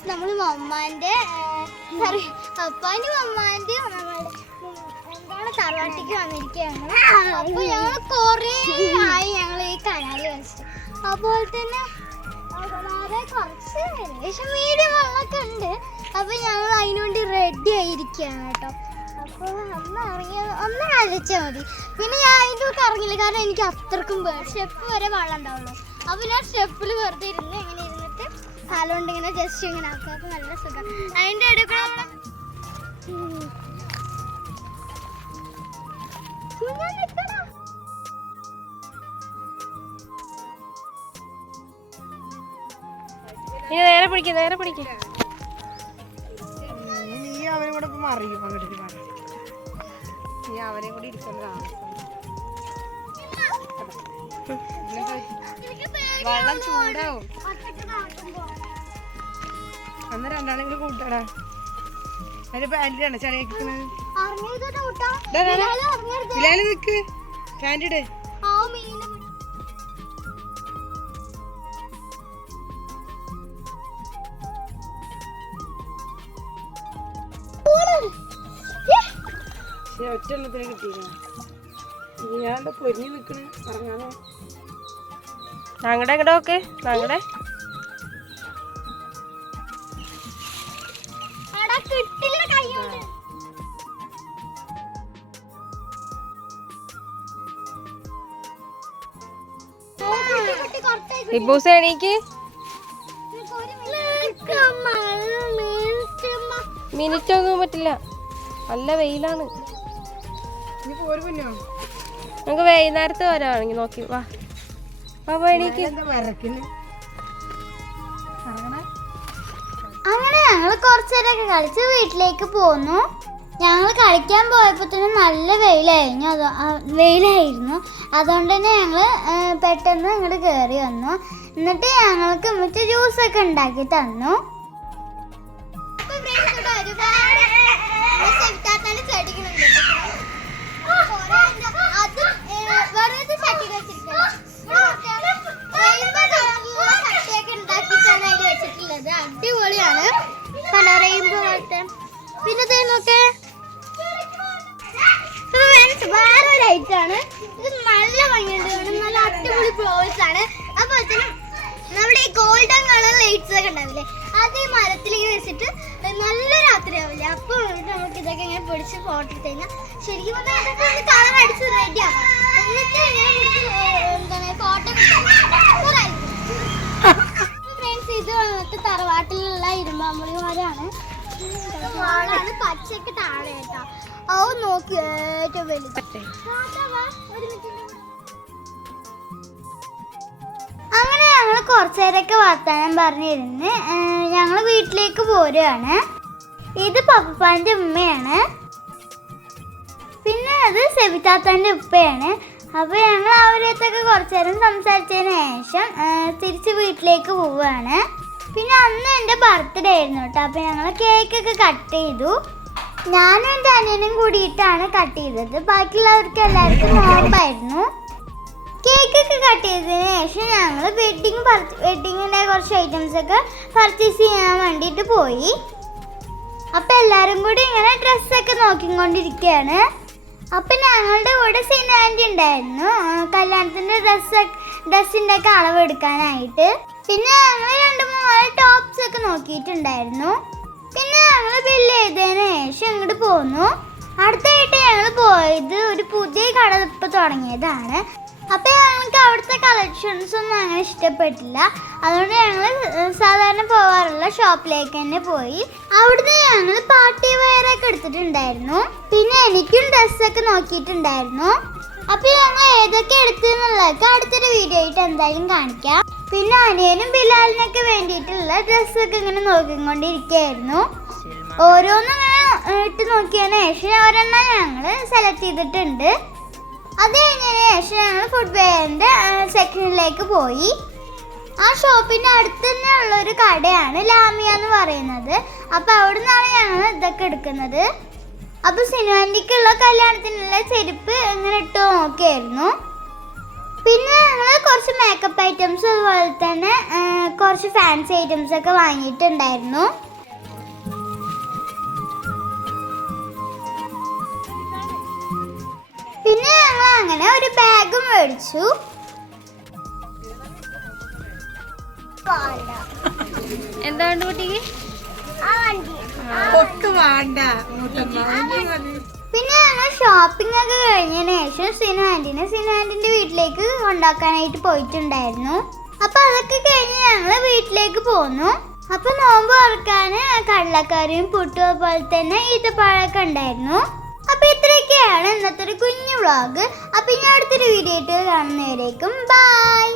Guys നമ്മൾ മമ്മാന്റെ sorry പപ്പാന്റെ മമ്മാന്റെ എന്താണ് തറവാട്ടിക്ക് വന്നിരിക്കുകയാണ്. അപ്പൊ ഞങ്ങൾ കൊറേ ആയി ഞങ്ങൾ ഈ കനാല് വെച്ചിട്ട്. അതുപോലെ തന്നെ വളരെ കുറച്ച് ഏകദേശം മീഡിയം വെള്ളമൊക്കെ ഉണ്ട്. അപ്പൊ ഞങ്ങൾ അതിനുവേണ്ടി റെഡി ആയിരിക്കുകയാണ് കേട്ടോ. അപ്പോൾ ഒന്ന് അരച്ചാൽ മതി. പിന്നെ ഞാൻ അതിൻ്റെ ഒക്കെ ഇറങ്ങില്ല, കാരണം എനിക്ക് അത്രക്കും സ്റ്റെപ്പ് വരെ വെള്ളം ഉണ്ടാവുള്ളൂ. അപ്പോൾ ഞാൻ സ്റ്റെപ്പിൽ വെറുതെ ഇരുന്ന് ഇങ്ങനെ ഇരുന്നിട്ട് കാലുകൊണ്ട് ഇങ്ങനെ ജസ്റ്റ് ഇങ്ങനെ ആക്കുക. അപ്പോൾ നല്ല സുഖം. അതിൻ്റെ ഇടയ്ക്ക് നേരെ പിടിക്കും, നേരെ പിടിക്കും. നീ അവനും കൂടെ മറിയും അങ്ങോട്ട് മാറി. നീ അവനെയും കൂടി ഇരിക്കുന്നതാണ്. വെള്ളം ചൂടാവും. അന്ന് രണ്ടാണെങ്കിലും കൂട്ടടാ. അതിന്റെ പാൻറ്റിലാണ് ചളിയാക്കുന്നത്. നിക്ക് പാൻറ്റിട്. ഒറ്റെണ്ണത്തിന് കിട്ടിയില്ല. ഞാൻ പൊരിഞ്ഞു നിക്കണ് ഇറങ്ങാനോ. ഞങ്ങളുടെ എങ്ങടെ നോക്ക്, ഞങ്ങളുടെ ഇബൂസ് എണീക്ക്. മിനിറ്റ് ഒന്നും പറ്റില്ല, നല്ല വെയിലാണ്. നമുക്ക് വൈകുന്നേരത്ത് വരാണെങ്കിൽ നോക്കി വാ. എണീക്ക്. അങ്ങനെ ഞങ്ങൾ കുറച്ചേരൊക്കെ കളിച്ച് വീട്ടിലേക്ക് പോന്നു. ഞങ്ങൾ കളിക്കാൻ പോയപ്പോൾ തന്നെ നല്ല വെയിലായിരുന്നു. അതുകൊണ്ട് തന്നെ ഞങ്ങൾ പെട്ടെന്ന് ഇങ്ങോട്ട് കയറി വന്നു. എന്നിട്ട് ഞങ്ങൾക്ക് മറ്റേ ജ്യൂസൊക്കെ ഉണ്ടാക്കി തന്നു. അടിപൊളിയാണ് റെയിൻബോ പോലത്തെ. പിന്നെ നോക്കേ വേറൊരു ഐറ്റാണ്. ഇത് നല്ല ഭംഗിയുണ്ട്, നല്ല അടിപൊളി ഫ്ലവേഴ്സ് ആണ്. അതുപോലെ തന്നെ നമ്മുടെ ഈ ഗോൾഡൻ കളർ ലൈറ്റ്സ് ഒക്കെ ഉണ്ടാവില്ലേ, അത് ഈ മരത്തിലേക്ക് വെച്ചിട്ട് നല്ല രാത്രിയാവില്ലേ, അപ്പോൾ നമുക്ക് ഇതൊക്കെ ഇങ്ങനെ പിടിച്ച് ഫോട്ടോ എടുത്ത് കഴിഞ്ഞാൽ ശരിക്കും കളർ അടിച്ച് റെഡി ആക്കാം. എന്നിട്ട് എന്താണ് ഫോട്ടോ ഫ്രണ്ട്സ്. ഇത് വന്നിട്ട് തറവാട്ടിലുള്ള ഇരുമ്പാമ്പുളിമാരാണ്. പച്ചക്ക് താഴെ കേട്ടോ. ഓ നോക്കി ഏറ്റവും വലുത്. അങ്ങനെ ഞങ്ങൾ കുറച്ചേരൊക്കെ വർത്താനം പറഞ്ഞിരുന്ന് ഞങ്ങൾ വീട്ടിലേക്ക് പോരുകയാണ്. ഇത് പപ്പാന്റെ ഉമ്മയാണ്, പിന്നെ അത് സെബിതാത്താന്റെ ഉപ്പയാണ്. അപ്പോൾ ഞങ്ങൾ അവരത്തൊക്കെ കുറച്ചു നേരം സംസാരിച്ചതിന് ശേഷം തിരിച്ച് വീട്ടിലേക്ക് പോവുകയാണ്. പിന്നെ അന്ന് എൻ്റെ ബർത്ത്ഡേ ആയിരുന്നു കേട്ടോ. അപ്പോൾ ഞങ്ങൾ കേക്കൊക്കെ കട്ട് ചെയ്തു. ഞാനും എൻ്റെ അനിയനും കൂടിയിട്ടാണ് കട്ട് ചെയ്തത്. ബാക്കിയുള്ളവർക്ക് എല്ലാവർക്കും നോമ്പായിരുന്നു. കേക്കൊക്കെ കട്ട് ചെയ്തതിന് ശേഷം ഞങ്ങൾ വെഡിങ്ങിൻ്റെ കുറച്ച് ഐറ്റംസൊക്കെ പർച്ചേസ് ചെയ്യാൻ വേണ്ടിയിട്ട് പോയി. അപ്പം എല്ലാവരും കൂടി ഇങ്ങനെ ഡ്രസ്സൊക്കെ നോക്കിക്കൊണ്ടിരിക്കുകയാണ്. അപ്പം ഞങ്ങളുടെ കൂടെ സിനു ആൻറ്റി ഉണ്ടായിരുന്നു കല്യാണത്തിൻ്റെ ഡ്രസ്സിൻ്റെ ഒക്കെ അളവെടുക്കാനായിട്ട്. പിന്നെ ഞങ്ങൾ 2-3 ടോപ്സ് ഒക്കെ നോക്കിയിട്ടുണ്ടായിരുന്നു. പിന്നെ ഞങ്ങൾ ബില്ല് ചെയ്തതിന് ശേഷം ഇങ്ങോട്ട് പോന്നു. അടുത്തായിട്ട് ഞങ്ങൾ പോയത് ഒരു പുതിയ കട ഇപ്പോൾ തുടങ്ങിയതാണ്. അപ്പോൾ ഞങ്ങൾക്ക് അവിടുത്തെ കളക്ഷൻസ് ഒന്നും അങ്ങനെ ഇഷ്ടപ്പെട്ടില്ല. അതുകൊണ്ട് ഞങ്ങൾ സാധാരണ പോകാറുള്ള ഷോപ്പിലേക്ക് തന്നെ പോയി. അവിടുന്ന് ഞങ്ങൾ പാർട്ടി വെയറൊക്കെ എടുത്തിട്ടുണ്ടായിരുന്നു. പിന്നെ എനിക്കും ഡ്രസ്സൊക്കെ നോക്കിയിട്ടുണ്ടായിരുന്നു. അപ്പോൾ ഞങ്ങൾ ഏതൊക്കെ എടുത്തെന്നുള്ളതൊക്കെ അടുത്തൊരു വീഡിയോ ആയിട്ട് എന്തായാലും കാണിക്കാം. പിന്നെ അനിയനും ബിലാലിനൊക്കെ വേണ്ടിയിട്ടുള്ള ഡ്രസ്സൊക്കെ ഇങ്ങനെ നോക്കിക്കൊണ്ടിരിക്കുകയായിരുന്നു. ഓരോന്നും ഇങ്ങനെ ഇട്ട് നോക്കിയതിന് ശേഷം ഒരെണ്ണം ഞങ്ങൾ സെലക്ട് ചെയ്തിട്ടുണ്ട്. അത് കഴിഞ്ഞതിന് ശേഷം ഞങ്ങൾ ഫുഡ് വെയറിൻ്റെ സെക്ഷനിലേക്ക് പോയി. ആ ഷോപ്പിൻ്റെ അടുത്ത് തന്നെ ഉള്ളൊരു കടയാണ് ലാമിയ എന്ന് പറയുന്നത്. അപ്പോൾ അവിടെ നിന്നാണ് ഞങ്ങൾ ഇതൊക്കെ എടുക്കുന്നത്. അപ്പോൾ സിനുവാൻറ്റിക്കുള്ള കല്യാണത്തിനുള്ള ചെരുപ്പ് ഇങ്ങനെ ഇട്ട് നോക്കിയായിരുന്നു. പിന്നെ ഞങ്ങൾ കുറച്ച് മേക്കപ്പ് ഐറ്റംസ് അതുപോലെ തന്നെ കുറച്ച് ഫാൻസി ഐറ്റംസ് ഒക്കെ വാങ്ങിയിട്ടുണ്ടായിരുന്നു. പിന്നെ ഞങ്ങൾ അങ്ങനെ ഒരു ബാഗ് മേടിച്ചു. എന്താണ് കുട്ടിക്ക്? പിന്നെ ഞങ്ങൾ ഷോപ്പിംഗ് ഒക്കെ കഴിഞ്ഞതിന് ശേഷം സിനു ആന്റിന്റെ വീട്ടിലേക്ക് കൊണ്ടാക്കാനായിട്ട് പോയിട്ടുണ്ടായിരുന്നു. അപ്പൊ അതൊക്കെ കഴിഞ്ഞ് ഞങ്ങൾ വീട്ടിലേക്ക് പോന്നു. അപ്പൊ നോമ്പ് തുറക്കാൻ കടലക്കറിയും പുട്ടും അതുപോലെ തന്നെ ഈത്തപ്പഴമൊക്കെ ഉണ്ടായിരുന്നു. അപ്പൊ ഇത്രയൊക്കെയാണ് ഇന്നത്തെ ഒരു കുഞ്ഞു വ്ളോഗ്. അപ്പൊ ഇനി അടുത്തൊരു വീഡിയോ ആയിട്ട് കാണുന്നവരേക്കും ബൈ.